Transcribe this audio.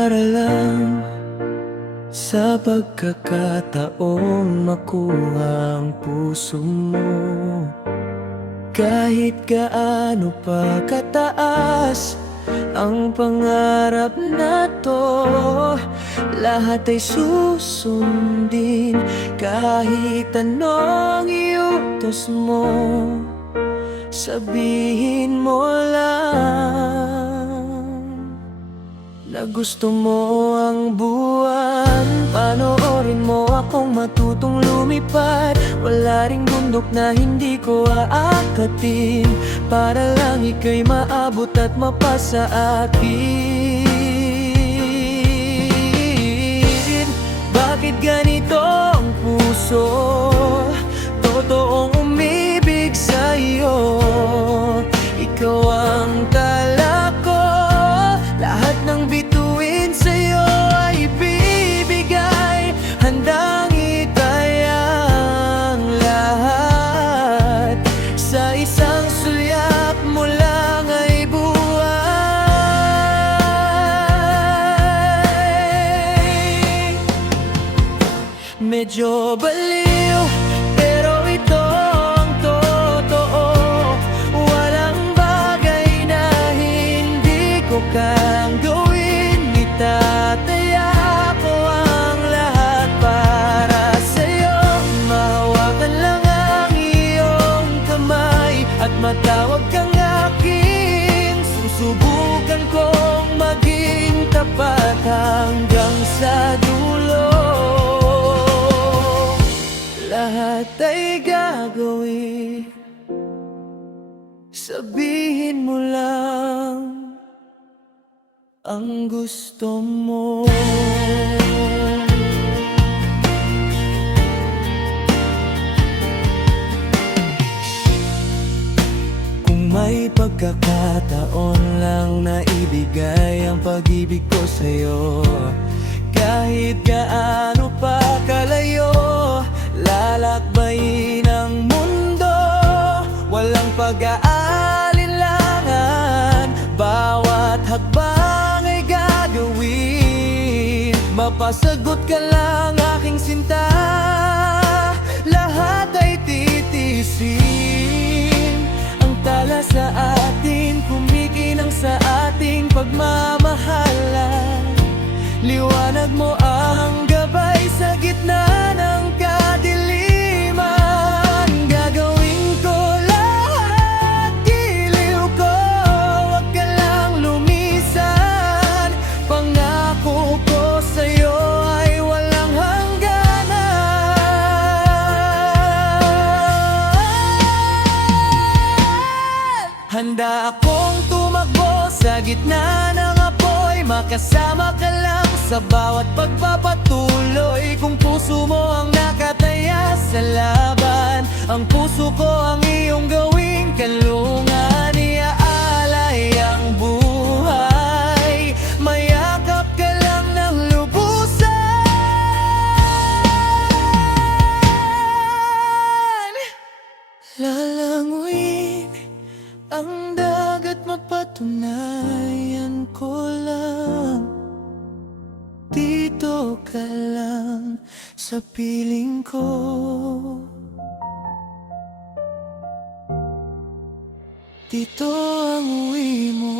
para lang sa pagkakataong makuha ang puso mo. Kahit gaano pa kataas ang pangarap na to, lahat ay susundin kahit anong iutos mo. Sabihin mo lang na gusto mo ang buwan. Panoorin mo akong matutong lumipad. Wala ring bundok na hindi ko aakatin para lang ika'y maabot at mapasa akin. Bakit ganito ang puso? Totoong umibig sa'yo. Ikaw ang tala ko. Lahat ng bituin sa'yo ay bibigay. Handang itaya ang lahat. Sa isang sulyap mo lang ay buhay. Medyo baliw, pero ito ang totoo. Walang bagay na hindi ko kayang gawin. Itataya ko ang lahat para sa'yo. Mahawakan lang ang iyong kamay at matawag kang aking. Susubukan kong maging tapat hanggang sa dulo. Lahat ay gagawin. Sabihin mo lang ang gusto mo. Kung may pagkakataon lang na ibigay ang pag-ibig ko sa'yo, kahit gaano pa kalayo, lalakbayin ang mundo. Walang pag-aalinlangan, bawat hakbang ay gagawin. Mapasagot ka lang aking sinta, lahat ay titiisin. Ang tala sa atin, kumikinang sa ating pagmamahalan. Liwanag mo ang gabay sa gitna ng kadiliman. Gagawin ko lahat, giliw ko, wag ka lang lumisan. Pangako ko sa'yo ay walang hangganan. Handa akong tumakbo sa gitna ng apoy, makasama ka lang sa bawat pagpapatuloy. Kung puso mo ang nakataya sa laban, ang puso ko ang iyong gawing kanlungan. Iaalay ang buhay, mayakap ka lang ng lubusan. Lalanguin ang dagat, mapatunayan ko lang. Dito ka lang sa piling ko. Dito ang uwi mo.